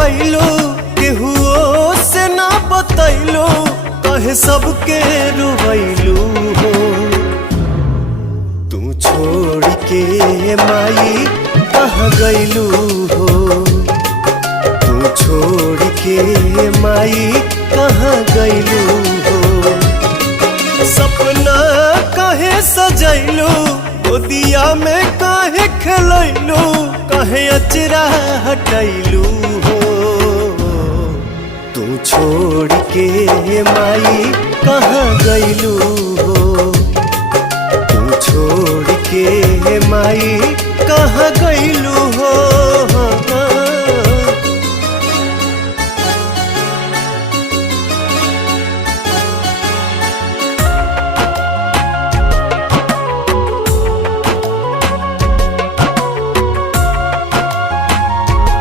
कैलो केहुओ से ना बतैलो कहे सबके रुवैलू हो। तू छोड़ के माई कहाँ गैलू हो। तू छोड़ के माई कहाँ गैलू हो। सपना काहे सजैलू गोदिया में काहे खेलैलू काहे अचरा हटैलू हो। तू छोड़ के माई कहाँ गैलू हो। तू छोड़ के माई कहाँ गैलू